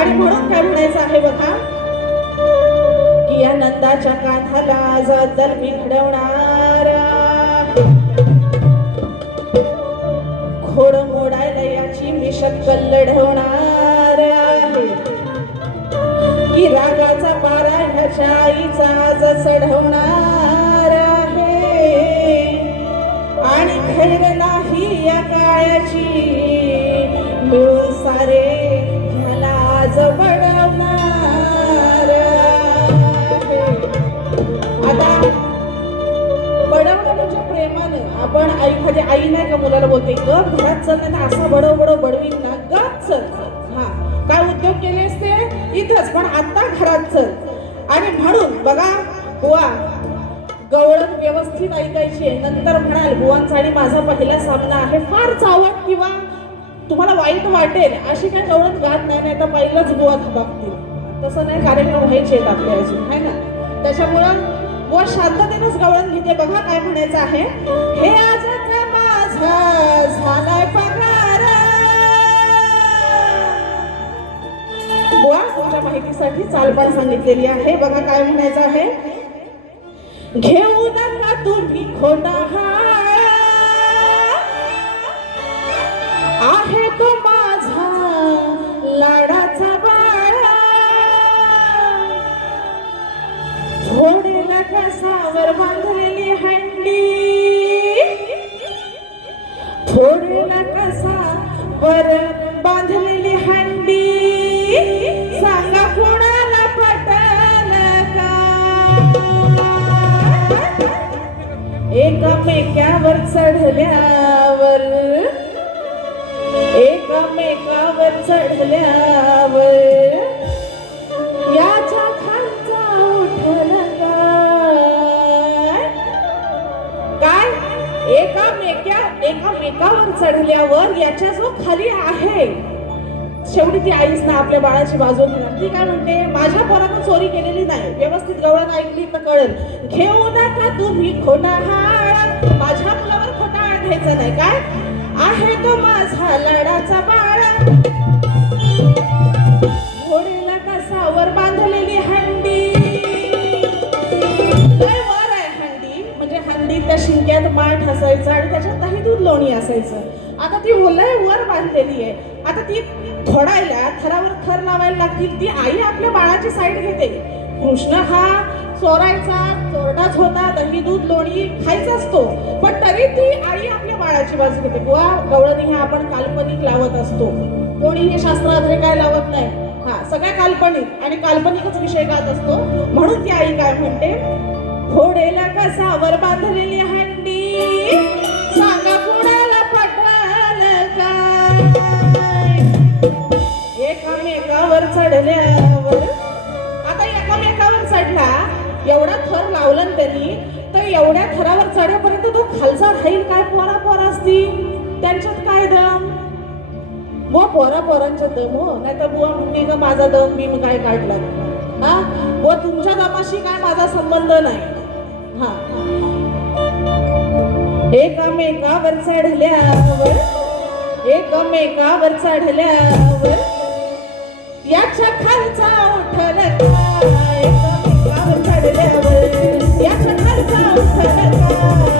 आणि म्हणून काय म्हणायचं आहे बघा? की या नंदाच्या काठाला जर मी घडवणार. खोड मोडायला याची मी शक्कल लढवणार आहे. की रागाचा पारा ह्याच्या आईचा आज चढवणार आहे. आणि खैर नाही या काळाची. मिळून सारे आपण आई म्हणजे आई नाही का मुलाला बोलते ग घरात चल नाही असा असं बडव बडव बडवीन ना ग चल हा. काय उद्योग केले असते? इथंच पण आता घरात चल. आणि म्हणून बघा बुवा गवळण व्यवस्थित ऐकायची आहे. नंतर म्हणाल बुवांचा आणि माझा पहिला सामना आहे फार चावट किंवा तुम्हाला वाईट वाटेल अशी काय गवळण गात नाही नाही तर पहिलंच बुवा धबागतील तसं नाही कार्यक्रम व्हायचे आहेत आपल्या अजून आहे ना? त्याच्यामुळं व शांततेनंच गवळण घेते. बघा काय म्हणायचं आहे. हे आज माझा झालाय पगार. बुवा तुमच्या माहितीसाठी चालपान सांगितलेली आहे. बघा काय म्हणायचं आहे. घेऊ नका तुम्ही खोटा आहे तो एकमेकावर चढल्यावर. एकमेकावर चढल्यावर. याच्या खालचा उठल काय? एकामेक्या एकामेकावर चढल्यावर याच्या जो खाली आहे. शेवटी ती आईच ना आपल्या बाळाची बाजू घेणार ती काय म्हणते माझ्या पोरानं चोरी केलेली नाही. व्यवस्थित गवळण ऐकली तर कळेल. घेऊ नका तुम्ही खोटा हा माझ्या मुलावर खोटा आढायचं घ्यायचा नाही काय? आहे तो माझा लाडाचा बाळा. घोडेला कसावर बांधलेली हंडी. लय वर आहे हंडी. म्हणजे हंडी त्या शिंक्यात माठ असायचं आणि त्याच्यात दही दूध लोणी असायचं. आता ती मुलं वर बांधलेली आहे. आता ती फोडायला थरावर थर लावायला लागतील ती आई आपल्या बाळाची साईड घेते. कृष्ण हा चोरायचा चोरडाच होता दही दूध लोणी खायचा असतो. पण तरी ती आई आपल्या बाळाची बाजू घेते. बुवा गवळणी हे आपण काल्पनिक लावत असतो. कोणी हे शास्त्राधारे काय लावत नाही. हा सगळ्या काल्पनिक आणि काल्पनिकच विषय गात असतो. म्हणून ती आई काय म्हणते? घोडेला कसावर बांधलेली हंडी सांगा कुणाला पटवाल काय? एकामेकावर चढल्यावर लावलं त्यांनी तर एवढ्या थरावर चढेपर्यंत तो खालचा राहील काय पोरा पोरा असतील त्यांच्यात काय दम? बुवा पोरा पोरांच्या दम हो. नाही तर बुवा म्हणते का माझा दम मी काय काढला? हा? बुवा तुमच्या दमाशी काय माझा संबंध नाही. हा. एकामेकावर चढल्यावर एकमेकावर चढल्यावर याच्या खालचा उठल काय एकमेकावर चढल्यावर याच्या खालचा उठल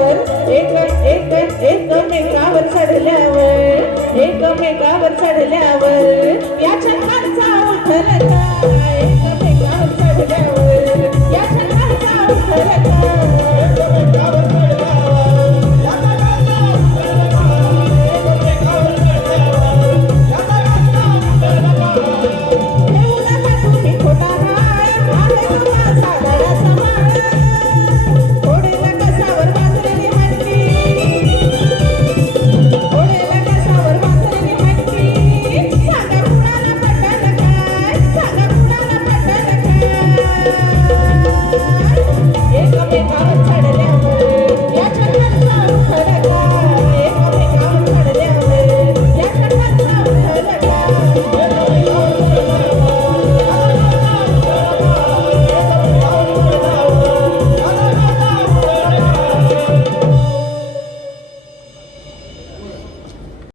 एकमेकावर एक एक एकमेकावर चढल्यावर एकमेकावर चढल्यावर याच्या खालचा उठला